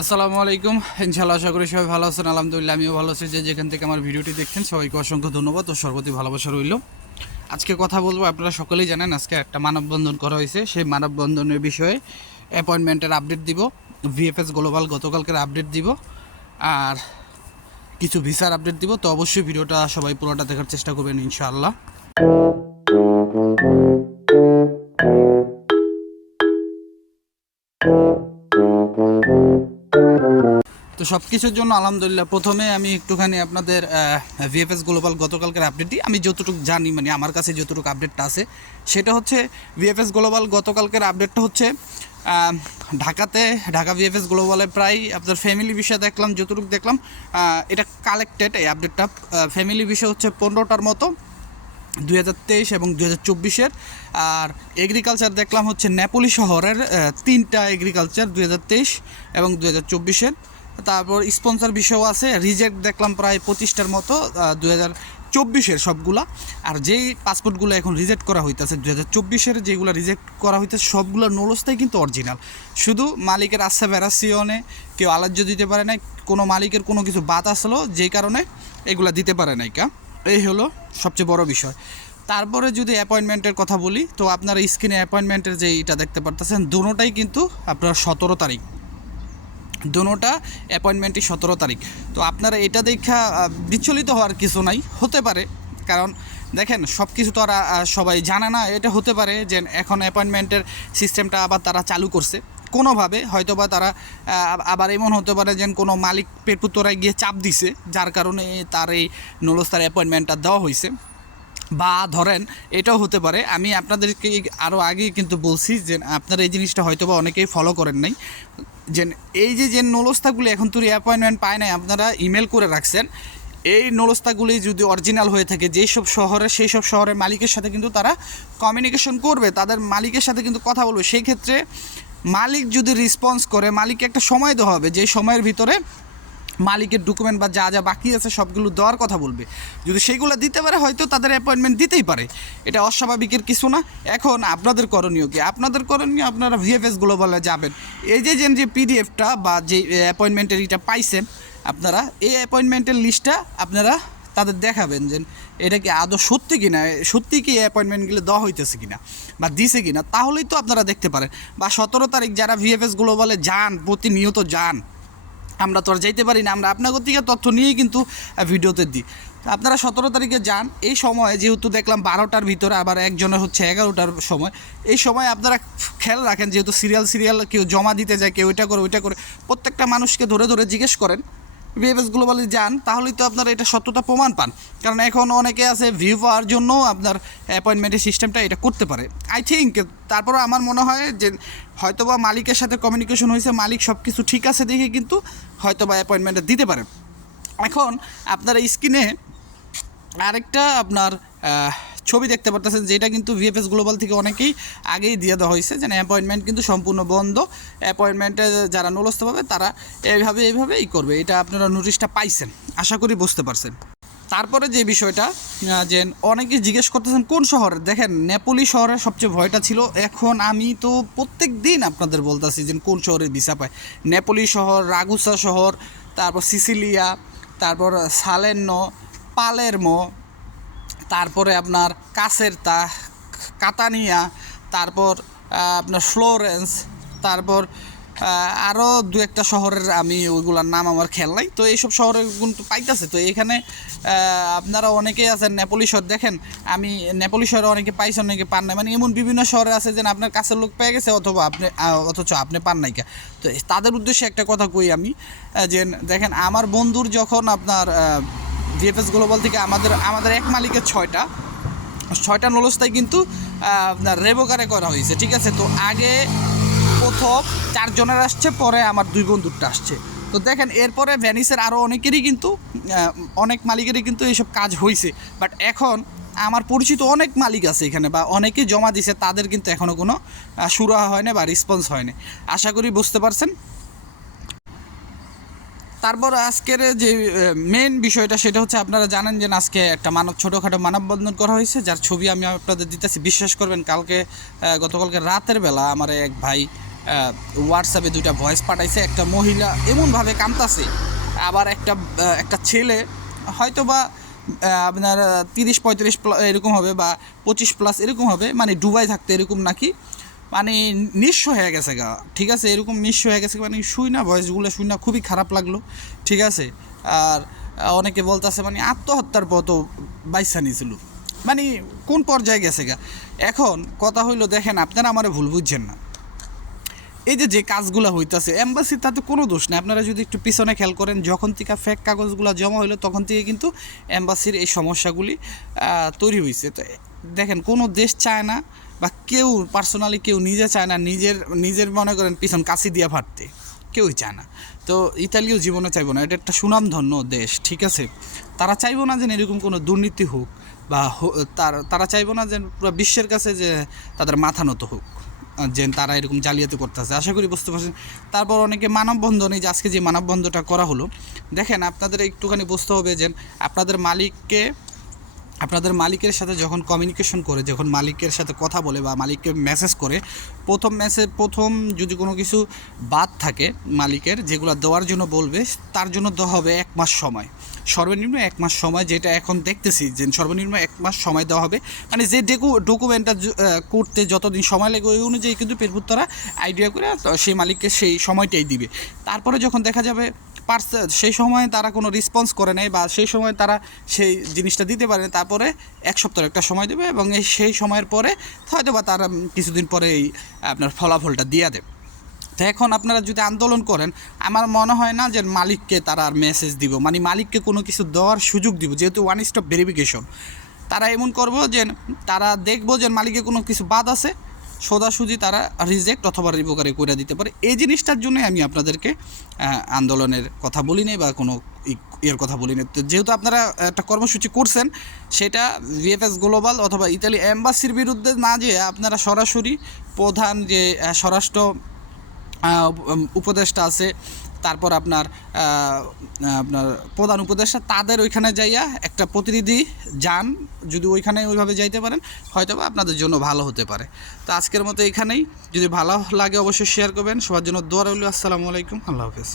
আসসালামু আলাইকুম। ইনশাআল্লাহ আশা করি সবাই ভালো আছেন। আলহামদুলিল্লাহ আমিও ভালো আছি। যেখান থেকে আমার ভিডিওটি দেখছেন সবাইকে অসংখ্য ধন্যবাদ ও সর্বতি ভালোবাসা রইল। আজকে কথা বলবো, আপনারা সকলেই জানেন আজকে একটা মানববন্ধন করা হয়েছে। সেই মানববন্ধনের বিষয়ে অ্যাপয়েন্টমেন্টের আপডেট দিব, ভিএফএস গ্লোবাল গতকালকের আপডেট দিব, আর কিছু ভিসার আপডেট দিব। তো অবশ্যই ভিডিওটা সবাই পুরোটা দেখার চেষ্টা করবেন ইনশাআল্লাহ। তো সব কিছুর জন্য আলহামদুলিল্লাহ প্রথমে আমি একটুখানি আপনাদের ভিএফএস গ্লোবাল গতকালকের আপডেটটি আমি যতটুকু জানি, মানে আমার কাছে যতটুকু আপডেটটা আছে সেটা হচ্ছে ভিএফএস গ্লোবাল গতকালকের আপডেটটা হচ্ছে ঢাকা ভিএফএস গ্লোবালে প্রায় আপনার ফ্যামিলি বিষয় দেখলাম, যতটুকু দেখলাম এটা কালেক্টেড। এই আপডেটটা ফ্যামিলি বিষয় হচ্ছে 15টার মতো 2023 এবং 2024-এর। আর এগ্রিকালচার দেখলাম হচ্ছে নেপোলি শহরের 3টা এগ্রিকালচার 2023 এবং 2024-এর। তারপর স্পন্সর বিষয়ও আছে। রিজেক্ট দেখলাম প্রায় 25টার মতো 2024-এর সবগুলা। আর যেই পাসপোর্টগুলো এখন রিজেক্ট করা হইতেছে 2024-এর যেগুলো রিজেক্ট করা হইতেছে সবগুলো নলস্থাই কিন্তু অরিজিনাল। শুধু মালিকের আস্থা ভ্যারাসিয়নে কেউ আলাজ্য দিতে পারে নাই, কোনো মালিকের কোনো কিছু বাদ আসলো যেই কারণে এগুলা দিতে পারে নাই কা। এই হলো সবচেয়ে বড় বিষয়। তারপরে যদি অ্যাপয়েন্টমেন্টের কথা বলি, তো আপনারা স্ক্রিনে অ্যাপয়েন্টমেন্টের যে এটা দেখতে পারতেছেন, দুটোটাই কিন্তু আপনার 17 তারিখ, দুটোটা অ্যাপয়েন্টমেন্টই 17 তারিখ। তো আপনারা এটা দেখা বিচলিত হওয়ার কিছু নাই, হতে পারে কারণ দেখেন সব কিছু তো আর সবাই জানে না। এটা হতে পারে যে এখন অ্যাপয়েন্টমেন্টের সিস্টেমটা আবার তারা চালু করছে কোনোভাবে, হয়তো বা তারা আবার এমন হতে পারে যে কোনো মালিক পেটপুতরায় গিয়ে চাপ দিছে যার কারণে তার এই নলস্তার অ্যাপয়েন্টমেন্টটা দেওয়া হয়েছে, বা ধরেন এটাও হতে পারে। আমি আপনাদেরকে আরও আগে কিন্তু বলছি যে আপনারা এই জিনিসটা হয়তো বা অনেকেই ফলো করেন নাই, যে এই যে নলস্তাগুলি এখন তুই অ্যাপয়েন্টমেন্ট পায় নাই, আপনারা ইমেল করে রাখছেন। এই নলস্তাগুলি যদি অরিজিনাল হয়ে থাকে যেই সব শহরে, সেই সব শহরের মালিকের সাথে কিন্তু তারা কমিউনিকেশন করবে, তাদের মালিকের সাথে কিন্তু কথা বলবে। সেই ক্ষেত্রে মালিক যদি রেসপন্স করে, মালিককে একটা সময় দেওয়া হবে, যে সময়ের ভিতরে মালিকের ডকুমেন্ট বা যা যা বাকি আছে সবগুলো দেওয়ার কথা বলবে। যদি সেইগুলো দিতে পারে হয়তো তাদের অ্যাপয়েন্টমেন্ট দিতেই পারে, এটা অস্বাভাবিকের কিছু না। এখন আপনাদের করণীয় কি? আপনাদের করণীয় আপনারা ভিএফএস গ্লোবালে যাবেন। এই যে পিডিএফটা বা যে অ্যাপয়েন্টমেন্টের এটা পাইছেন আপনারা, এই অ্যাপয়েন্টমেন্টের লিস্টটা আপনারা তাদের দেখাবেন যে এটা কি আদৌ সত্যি কিনা, সত্যি কি অ্যাপয়েন্টমেন্টগুলো দেওয়া হইতেছে কিনা বা দিছে কিনা, তাহলেই তো আপনারা দেখতে পারেন। বা 17 তারিখ যারা ভিএফএস গ্লোবালে যান, প্রতিনিয়ত যান, আমরা তো আর যাইতে পারি না, আমরা আপনাদের থেকে তথ্য নিয়েই কিন্তু ভিডিওতে দিই। আপনারা 17 তারিখে যান। এই সময় যেহেতু দেখলাম 12টার ভিতরে, আবার একজনের হচ্ছে 11টার সময়, এই সময় আপনারা খেয়াল রাখেন, যেহেতু সিরিয়াল কেউ জমা দিতে যায়, কেউ ওইটা করে প্রত্যেকটা মানুষকে ধরে জিজ্ঞেস করেন ভিএফএস গ্লোবালে যান, তাহলেই তো আপনারা এটা সত্যতা প্রমাণ পান। কারণ এখন অনেকে আছে ভিউ পাওয়ার জন্য আপনার অ্যাপয়েন্টমেন্টের সিস্টেমটা এটা করতে পারে আই থিঙ্ক। তারপরে আমার মনে হয় যে হয়তোবা মালিকের সাথে কমিউনিকেশন হয়েছে, মালিক সব কিছু ঠিক আছে দেখে কিন্তু হয়তোবা অ্যাপয়েন্টমেন্টটা দিতে পারে। এখন আপনারা স্ক্রিনে আরেকটা আপনার ছবি দেখতে পারতেছেন, যেটা কিন্তু ভিএফএস গ্লোবাল থেকে অনেকেই আগেই দিয়ে দেওয়া হয়েছে, যে অ্যাপয়েন্টমেন্ট কিন্তু সম্পূর্ণ বন্ধ। অ্যাপয়েন্টমেন্টে যারা নলস্ত পাবে তারা এইভাবেই করবে। এটা আপনারা নোটিশটা পাইছেন, আশা করি বুঝতে পারছেন। তারপরে যে বিষয়টা, যে অনেকে জিজ্ঞেস করতেছেন কোন শহরে, দেখেন নেপোলি শহরের সবচেয়ে ভয়টা ছিল। এখন আমি তো প্রত্যেক দিন আপনাদের বলতেছি যে কোন শহরে ভিসা পায়। নেপোলি শহর, রাগুসা শহর, তারপর সিসিলিয়া, তারপর সালের্নো, পালেরমো, তারপরে আপনার কাসেরতা, কাতানিয়া, তারপর আপনার ফ্লোরেন্স, তারপর আরও দু একটা শহরের আমি ওইগুলোর নাম আমার খেয়াল নাই। তো এইসব শহরে কিন্তু পাইতেছে। তো এখানে আপনারা অনেকেই আছেন নেপোলি শহর, দেখেন আমি নেপোলি শহরে অনেকে পাইছে, অনেকে পান নাই, মানে এমন বিভিন্ন শহরে আছে যে আপনার কাছের লোক পেয়ে গেছে অথবা অথচ আপনি পান নাই কা। তো তাদের উদ্দেশ্যে একটা কথা কই আমি, যে দেখেন আমার বন্ধুর যখন আপনার ভিএফএস গ্লোবাল থেকে আমাদের এক মালিকের ছয়টা নলস্তায় কিন্তু আপনার রেবোকারে করা হয়েছে, ঠিক আছে। তো আগে প্রথম 4 জনের আসছে, পরে আমার 2 বন্ধুরটা আসছে। তো দেখেন এরপরে ভ্যানিসের আরও অনেকেরই কিন্তু অনেক মালিকেরই কিন্তু এইসব কাজ হয়েছে। বাট এখন আমার পরিচিত অনেক মালিক আছে এখানে, বা অনেকেই জমা দিছে, তাদের কিন্তু এখনও কোনো সুরাহা হয় না বা রেসপন্স হয় না। আশা করি বুঝতে পারছেন। তারপর আজকের যে মেন বিষয়টা সেটা হচ্ছে, আপনারা জানেন যে আজকে একটা ছোটোখাটো মানববন্ধন করা হয়েছে, যার ছবি আমি আপনাদের দিতেছি। বিশ্বাস করবেন গতকালকে রাতের বেলা আমার এক ভাই হোয়াটসঅ্যাপে 2টা ভয়েস পাঠাইছে। একটা মহিলা এমনভাবে কামতাছে, আবার একটা ছেলে হয়তো বা আপনার 30-35 এরকম হবে বা 25+ এরকম হবে, মানে ডুবাই থাকতে এরকম নাকি, মানে নিঃস্ব হয়ে গেছে গা, ঠিক আছে, এরকম নিঃস্ব হয়ে গেছে, মানে শুই না ভয়েসগুলো শুই না খুবই খারাপ লাগলো, ঠিক আছে। আর অনেকে বলতেছে মানে আত্মহত্যার পথও বাইসা নিয়েছিল, মানে কোন পর্যায়ে গেছে গা। এখন কথা হইলো, দেখেন আপনারা আমারে ভুল বুঝছেন না, এই যে কাজগুলো হইতাছে এম্বাসির, তাতে কোনো দোষ নেই। আপনারা যদি একটু পিছনে খেয়াল করেন, যখন থেকে ফেক কাগজগুলো জমা হইলো তখন থেকে কিন্তু এম্বাসির এই সমস্যাগুলি তৈরি হয়েছে। তো দেখেন, কোনো দেশ চায় না, বা কেউ পার্সোনালি কেউ নিজে চায় না নিজের মনে করেন পিছন কাশি দিয়ে ফাটতে, কেউই চায় না। তো ইতালিও জীবনে চাইবো না, এটা একটা সুনামধন্য দেশ, ঠিক আছে। তারা চাইবো না যে এরকম কোনো দুর্নীতি হোক, বা তারা চাইবো না যে পুরো বিশ্বের কাছে যে তাদের মাথা নত হোক, যে তারা এরকম জালিয়াতি করতেছে। আশা করি বুঝতে পারছেন। তারপর অনেকে মানববন্ধন, এই যে আজকে যে মানববন্ধনটা করা হলো, দেখেন আপনাদের একটুখানি বুঝতে হবে যে আপনাদের মালিকের সাথে যখন কমিউনিকেশন করে, যখন মালিকের সাথে কথা বলে বা মালিককে মেসেজ করে, প্রথম যদি কোনো কিছু বাদ থাকে মালিকের, যেগুলো দেওয়ার জন্য বলবে, তার জন্য দেওয়া হবে 1 মাস সময়, সর্বনিম্ন 1 মাস সময়, যেটা এখন দেখতেছি যে সর্বনিম্ন 1 মাস সময় দেওয়া হবে। মানে যে ডকুমেন্টটা করতে যতদিন সময় লাগে ওই অনুযায়ী কিন্তু পেরপুত্তরা আইডিয়া করে সেই মালিককে সেই সময়টাই দিবে। তারপরে যখন দেখা যাবে সেই সময় তারা কোনো রেসপন্স করে নেয়, বা সেই সময় তারা সেই জিনিসটা দিতে পারে না, তারপরে 1 সপ্তাহ একটা সময় দেবে, এবং সেই সময়ের পরে হয়তো বা তারা কিছুদিন পরে আপনার ফলাফলটা দিয়ে দেবে। তো এখন আপনারা যদি আন্দোলন করেন, আমার মনে হয় না যে মালিককে তারা আর মেসেজ দিব, মানে মালিককে কোনো কিছু দেওয়ার সুযোগ দিব, যেহেতু ওয়ান স্টপ ভেরিফিকেশন। তারা এমন করবো যে তারা দেখবো যে মালিকের কোনো কিছু বাদ আছে, সোজাসুজি তারা রিজেক্ট অথবা রিভোকারি করে দিতে পারে। এই জিনিসটার জন্যই আমি আপনাদেরকে আন্দোলনের কথা বলি নাই, বা কোনো ইয়ের কথা বলি নাই। তো যেহেতু আপনারা একটা কর্মসূচি করছেন, সেটা ভিএফএস গ্লোবাল অথবা ইতালি এম্বাসির বিরুদ্ধে না, যে আপনারা সরাসরি প্রধান যে স্বরাষ্ট্র উপদেষ্টা আছে, তারপর আপনার প্রধান উপদেষ্টা, তাদের ওইখানে যাইয়া একটা প্রতিনিধি যান, যদি ওইখানে ওইভাবে যাইতে পারেন, হয়তো বা আপনাদের জন্য ভালো হতে পারে। তো আজকের মতো এখানেই, যদি ভালো লাগে অবশ্যই শেয়ার করবেন। সবার জন্য দোয়া রইল। আসসালামু আলাইকুম, আল্লাহ হাফেজ।